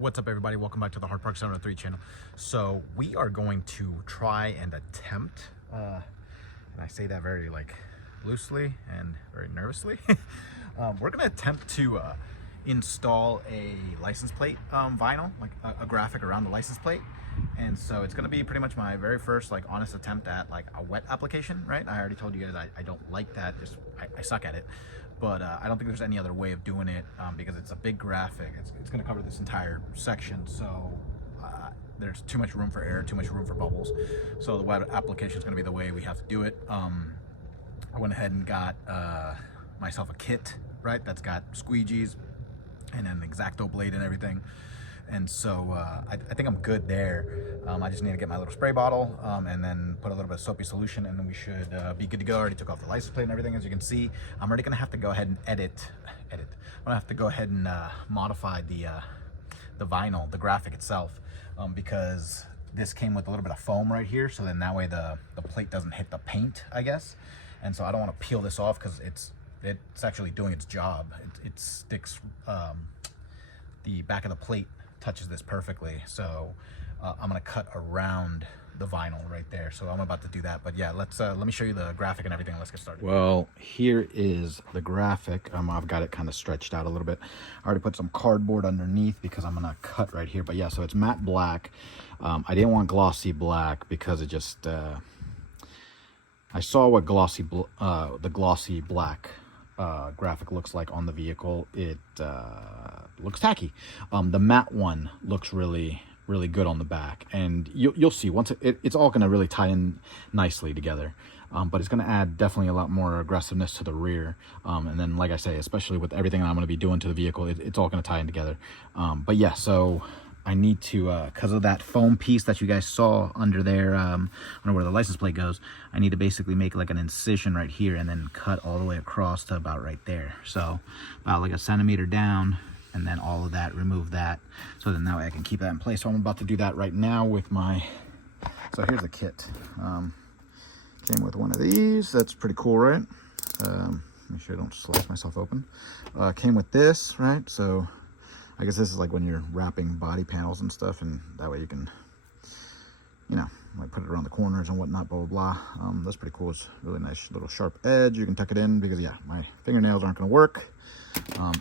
What's up, everybody? Welcome back to the Hard Park 703 channel. So we are going to try and attempt, and I say that very loosely and very nervously. We're going to attempt to install a license plate vinyl, like a graphic around the license plate. And so it's going to be pretty much my very first honest attempt at a wet application, right? I already told you guys I don't like that. I suck at it. But I don't think there's any other way of doing it because it's a big graphic. It's going to cover this entire section, so there's too much room for air, too much room for bubbles. So the web application is going to be the way we have to do it. I went ahead and got myself a kit, right? That's got squeegees and an X-Acto blade and everything. And so I think I'm good there. I just need to get my little spray bottle and then put a little bit of soapy solution, and then we should be good to go. I already took off the license plate and everything, as you can see. I'm already gonna have to go ahead and edit. I'm gonna have to go ahead and modify the vinyl, the graphic itself, because this came with a little bit of foam right here, so then that way the plate doesn't hit the paint, I guess. And so I don't want to peel this off because it's actually doing its job. It sticks, the back of the plate touches this perfectly, so I'm gonna cut around the vinyl right there. So I'm about to do that, but yeah, let me show you the graphic and everything. Let's get started. Well, here is the graphic. I've got it kind of stretched out a little bit. I already put some cardboard underneath because I'm gonna cut right here. But yeah, so it's matte black. I didn't want glossy black because it just I saw what the glossy black graphic looks like on the vehicle. It looks tacky. The matte one looks really good on the back, and you'll see once it's all going to really tie in nicely together. But it's going to add definitely a lot more aggressiveness to the rear, and then like I say, especially with everything I'm going to be doing to the vehicle, it's all going to tie in together. But yeah, so I need to, because of that foam piece that you guys saw under there, I don't know where the license plate goes, I need to basically make like an incision right here and then cut all the way across to about right there. So about like a centimeter down, and then all of that, remove that, so then that way I can keep that in place. So I'm about to do that right now with my, so here's the kit. Came with one of these. That's pretty cool, right? Make sure I don't slice myself open. Came with this, right? So I guess this is like when you're wrapping body panels and stuff, and that way you can, you know, like put it around the corners and whatnot, blah, blah, blah. That's pretty cool. It's a really nice little sharp edge. You can tuck it in because, yeah, my fingernails aren't going to work.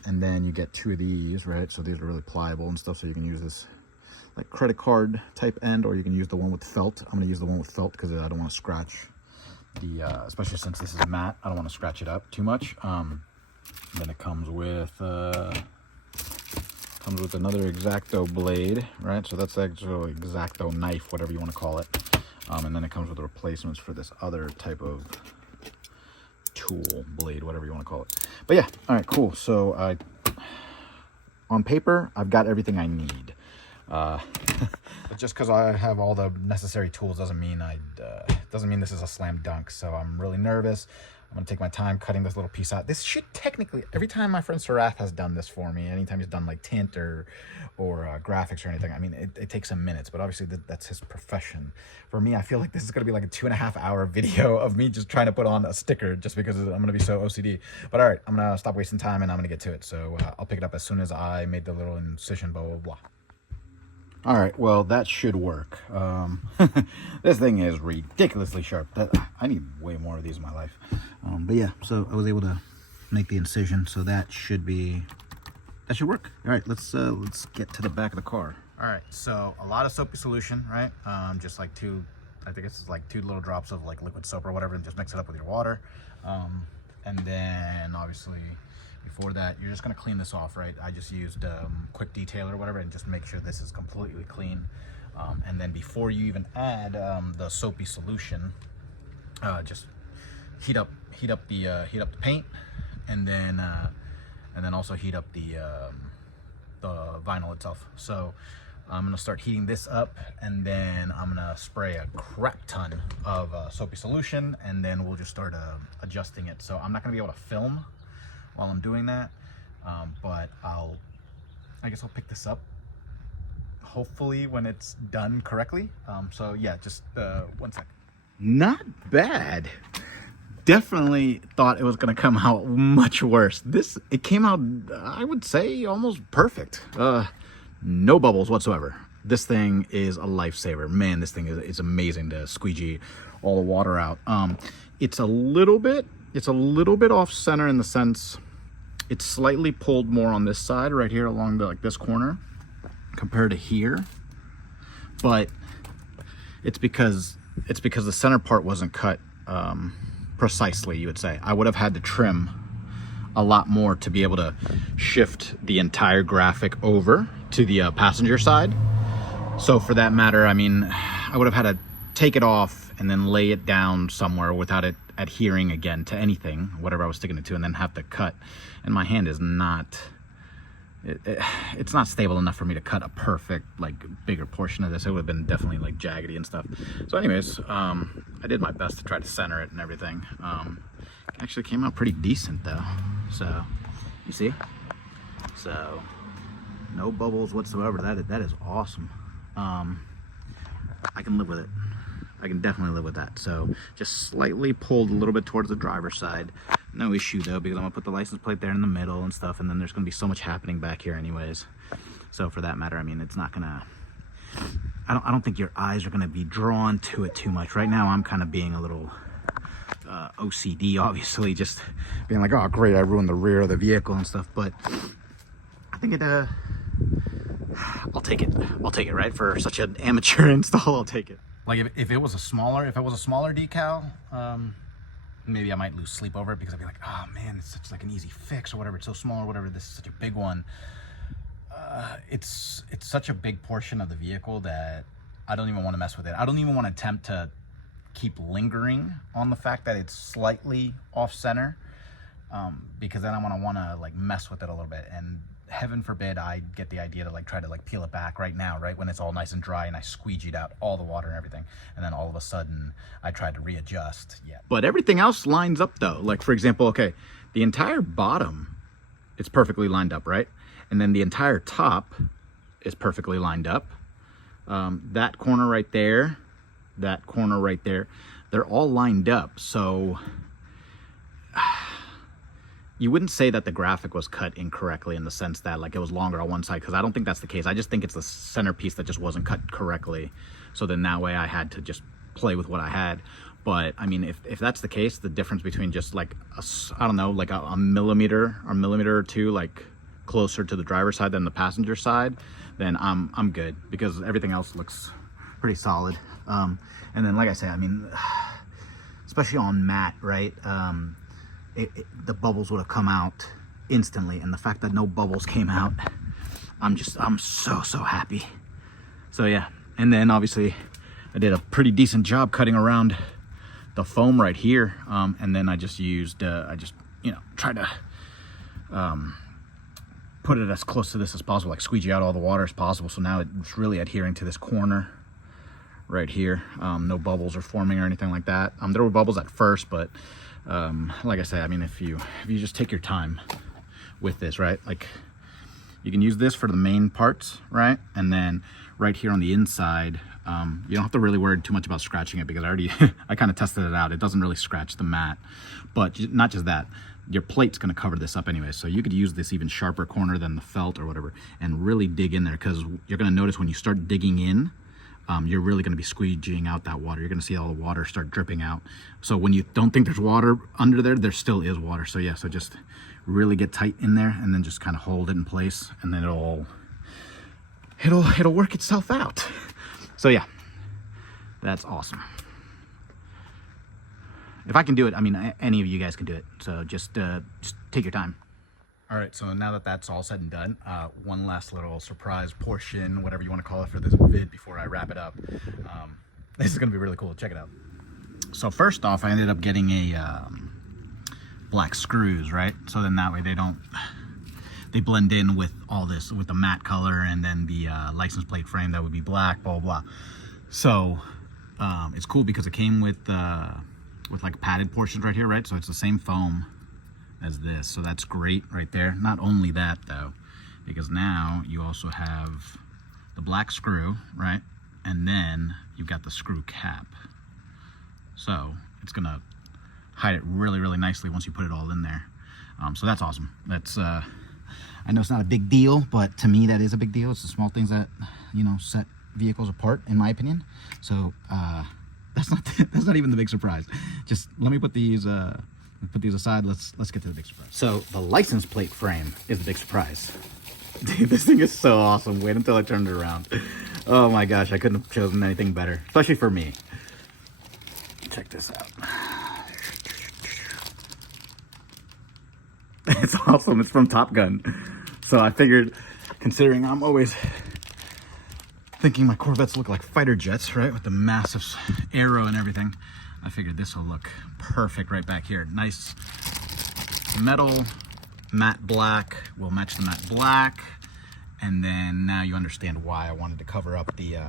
And then you get two of these, right? So these are really pliable and stuff, so you can use this like credit card type end, or you can use the one with felt. I'm going to use the one with felt because I don't want to scratch the, especially since this is matte, I don't want to scratch it up too much. Then it comes with another X-Acto blade, right? So that's actually X-Acto knife, whatever you want to call it. And then it comes with the replacements for this other type of tool, blade, whatever you want to call it. But yeah, all right, cool. So on paper, I've got everything I need. But just because I have all the necessary tools doesn't mean this is a slam dunk. So I'm really nervous. I'm gonna take my time cutting this little piece out. This should technically, every time my friend Sarath has done this for me, anytime he's done like tint or graphics or anything, I mean, it takes some minutes, but obviously that's his profession. For me, I feel like this is gonna be like a 2.5 hour video of me just trying to put on a sticker just because I'm gonna be so OCD. But all right, I'm gonna stop wasting time and I'm gonna get to it. So I'll pick it up as soon as I made the little incision, blah, blah, blah. All right, well, that should work. This thing is ridiculously sharp. I need way more of these in my life. But yeah, so I was able to make the incision, so that should work. All right, let's get to the back of the car. All right, so a lot of soapy solution, right? Just like I think it's like 2 little drops of like liquid soap or whatever, and just mix it up with your water. And then obviously, before that, you're just going to clean this off, right? I just used quick detail or whatever, and just make sure this is completely clean. And then before you even add the soapy solution, just heat up the paint, and then also heat up the vinyl itself. So I'm gonna start heating this up, and then I'm gonna spray a crap ton of soapy solution, and then we'll just start adjusting it. So I'm not gonna be able to film while I'm doing that, but I guess I'll pick this up hopefully when it's done correctly. So yeah, just 1 sec. Not bad. Definitely thought it was gonna come out much worse. It came out, I would say, almost perfect. no bubbles whatsoever. This thing is a lifesaver. Man, this thing is amazing to squeegee all the water out. It's a little bit off center in the sense it's slightly pulled more on this side right here along the this corner compared to here, but it's because the center part wasn't cut precisely, you would say. I would have had to trim a lot more to be able to shift the entire graphic over to the passenger side. So for that matter, I mean, I would have had to take it off and then lay it down somewhere without it adhering again to anything, whatever I was sticking it to, and then have to cut. And my hand is not, it's not stable enough for me to cut a perfect, like, bigger portion of this. It would have been definitely like jaggedy and stuff. So anyways, I did my best to try to center it and everything. It actually came out pretty decent though. So, you see? So, no bubbles whatsoever. That is awesome. I can live with it. I can definitely live with that. So just slightly pulled a little bit towards the driver's side. No issue though, because I'm gonna put the license plate there in the middle and stuff, and then there's gonna be so much happening back here anyways. So for that matter, I mean, it's not gonna, I don't think your eyes are gonna be drawn to it too much. Right now I'm kind of being a little OCD, obviously, just being like, oh great, I ruined the rear of the vehicle and stuff, but I think it, I'll take it, right? For such an amateur install, I'll take it. Like if it was a smaller decal, maybe I might lose sleep over it, because I'd be like, oh man, it's such like an easy fix or whatever. It's so small or whatever. This is such a big one. It's such a big portion of the vehicle that I don't even want to mess with it. I don't even want to attempt to keep lingering on the fact that it's slightly off center, because then I'm gonna want to like mess with it a little bit, and heaven forbid I get the idea to like try to like peel it back right now, right when it's all nice and dry and I squeegeed out all the water and everything, and then all of a sudden I tried to readjust. Yeah, but everything else lines up though. Like for example, okay, the entire bottom, it's perfectly lined up, right? And then the entire top is perfectly lined up. That corner right there, that corner right there, they're all lined up. So you wouldn't say that the graphic was cut incorrectly in the sense that like it was longer on one side, because I don't think that's the case. I just think it's the centerpiece that just wasn't cut correctly. So then that way I had to just play with what I had. But I mean, if that's the case, the difference between just like I don't know, like a millimeter or two like closer to the driver's side than the passenger side, then I'm good, because everything else looks pretty solid. And then like I say, I mean, especially on matte, right? The bubbles would have come out instantly, and the fact that no bubbles came out, I'm so happy. So yeah, and then obviously I did a pretty decent job cutting around the foam right here, and then I just used you know, tried to put it as close to this as possible, like squeegee out all the water as possible, so now it's really adhering to this corner right here. No bubbles are forming or anything like that. There were bubbles at first, but like I say, I mean, if you just take your time with this, right? Like you can use this for the main parts, right? And then right here on the inside, you don't have to really worry too much about scratching it, because I kind of tested it out. It doesn't really scratch the mat. But not just that, your plate's going to cover this up anyway, so you could use this even sharper corner than the felt or whatever and really dig in there, because you're going to notice when you start digging in, you're really going to be squeegeeing out that water. You're going to see all the water start dripping out. So when you don't think there's water under there, there still is water. So yeah, so just really get tight in there and then just kind of hold it in place, and then it'll work itself out. So yeah, that's awesome. If I can do it, I mean, any of you guys can do it. So just take your time. All right, so now that that's all said and done, one last little surprise portion, whatever you want to call it, for this vid before I wrap it up. This is going to be really cool. Check it out. So first off, I ended up getting a black screws, right? So then that way they blend in with all this, with the matte color, and then the license plate frame that would be black, blah, blah, blah. So it's cool because it came with like padded portions right here, right? So it's the same foam as this, so that's great right there. Not only that though, because now you also have the black screw, right? And then you've got the screw cap. So it's gonna hide it really, really nicely once you put it all in there. So that's awesome. That's I I know it's not a big deal, but to me that is a big deal. It's the small things that, you know, set vehicles apart, in my opinion. So that's not even the big surprise. Just let me put these aside. Let's get to the big surprise. So the license plate frame is the big surprise. Dude, this thing is so awesome. Wait until I turn it around. Oh my gosh, I couldn't have chosen anything better, especially for me. Check this out. It's awesome. It's from Top Gun. So I figured, considering I'm always thinking my Corvettes look like fighter jets, right, with the massive arrow and everything, I figured this will look perfect right back here. Nice metal, matte black will match the matte black. And then now you understand why I wanted to cover up the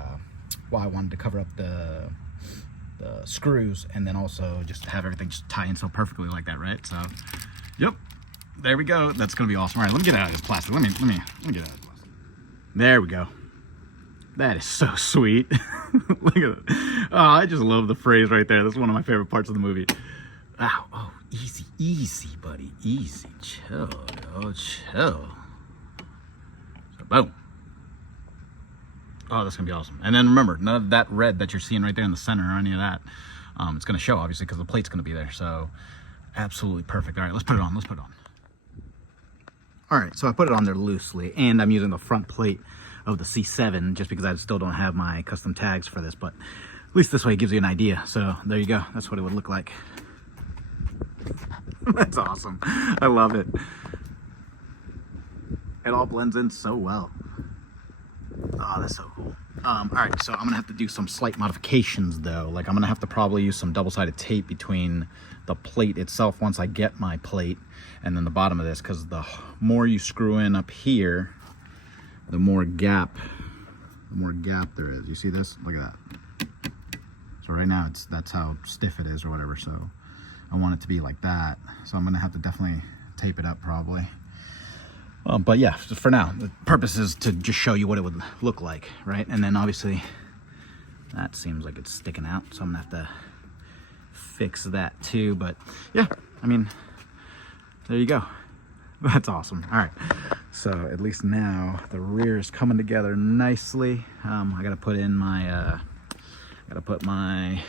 the screws, and then also just have everything just tie in so perfectly like that, right? So, yep, there we go. That's gonna be awesome. All right, let me get out of this plastic. Let me get out of this plastic. There we go. That is so sweet. Look at it. Oh, I just love the phrase right there. That's one of my favorite parts of the movie. Ow, oh, easy, easy, buddy, easy, chill, oh, chill. So, boom. Oh, that's gonna be awesome. And then remember, none of that red that you're seeing right there in the center or any of that, it's gonna show, obviously, because the plate's gonna be there. So, absolutely perfect. All right, let's put it on. Let's put it on. All right, so I put it on there loosely, and I'm using the front plate of the C7 just because I still don't have my custom tags for this, but at least this way it gives you an idea. So there you go. That's what it would look like. That's awesome. I love it. It all blends in so well. Oh, that's so cool. All right, so I'm gonna have to do some slight modifications though. Like I'm gonna have to probably use some double-sided tape between the plate itself once I get my plate and then the bottom of this, because the more you screw in up here, the more gap there is. You see this? Look at that. So right now that's how stiff it is or whatever. So I want it to be like that. So I'm gonna have to definitely tape it up probably. But yeah, just for now, the purpose is to just show you what it would look like, right? And then obviously that seems like it's sticking out, so I'm gonna have to fix that too. But yeah, I mean, there you go. That's awesome. All right, so at least now the rear is coming together nicely. I gotta put in my my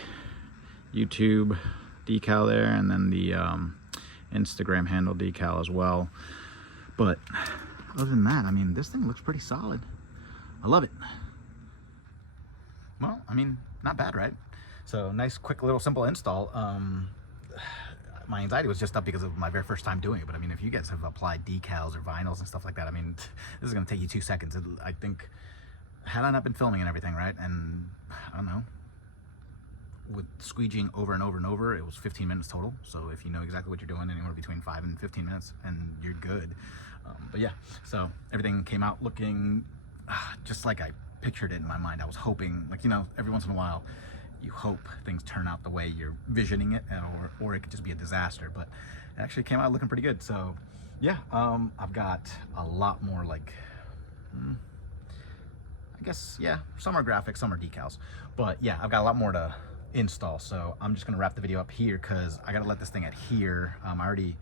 YouTube decal there, and then the Instagram handle decal as well. But other than that, I mean, this thing looks pretty solid. I love it. Well, I mean, not bad, right? So nice, quick, little, simple install. My anxiety was just up because of my very first time doing it. But I mean, if you guys have applied decals or vinyls and stuff like that, I mean, this is gonna take you 2 seconds. I think, had I not been filming and everything, right? And I don't know, with squeegeeing over and over and over, it was 15 minutes total. So if you know exactly what you're doing, anywhere between 5 and 15 minutes, and you're good. But yeah, so everything came out looking just like I pictured it in my mind. I was hoping, like, you know, every once in a while you hope things turn out the way you're visioning it, or it could just be a disaster, but it actually came out looking pretty good. So yeah, I've got a lot more, like, I guess, yeah, some are graphics, some are decals, but yeah, I've got a lot more to install. So I'm just gonna wrap the video up here because I gotta let this thing adhere. I already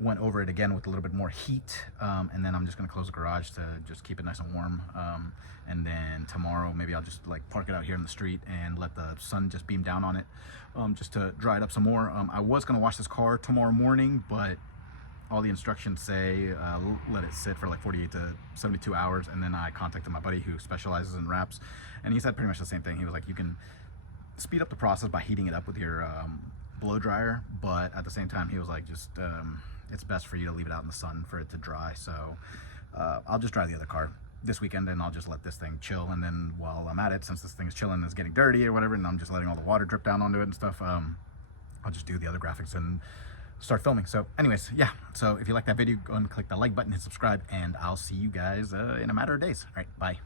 went over it again with a little bit more heat, and then I'm just gonna close the garage to just keep it nice and warm, and then tomorrow maybe I'll just like park it out here in the street and let the sun just beam down on it, just to dry it up some more. I was gonna wash this car tomorrow morning, but all the instructions say let it sit for like 48 to 72 hours, and then I contacted my buddy who specializes in wraps, and he said pretty much the same thing. He was like, you can speed up the process by heating it up with your blow dryer, but at the same time he was like, just it's best for you to leave it out in the sun for it to dry. So I'll just dry the other car this weekend, and I'll just let this thing chill, and then while I'm at it, since this thing's chilling and it's getting dirty or whatever, and I'm just letting all the water drip down onto it and stuff, I'll just do the other graphics and start filming. So anyways, yeah, so if you like that video, go and click the like button, hit subscribe, and I'll see you guys in a matter of days. All right, bye.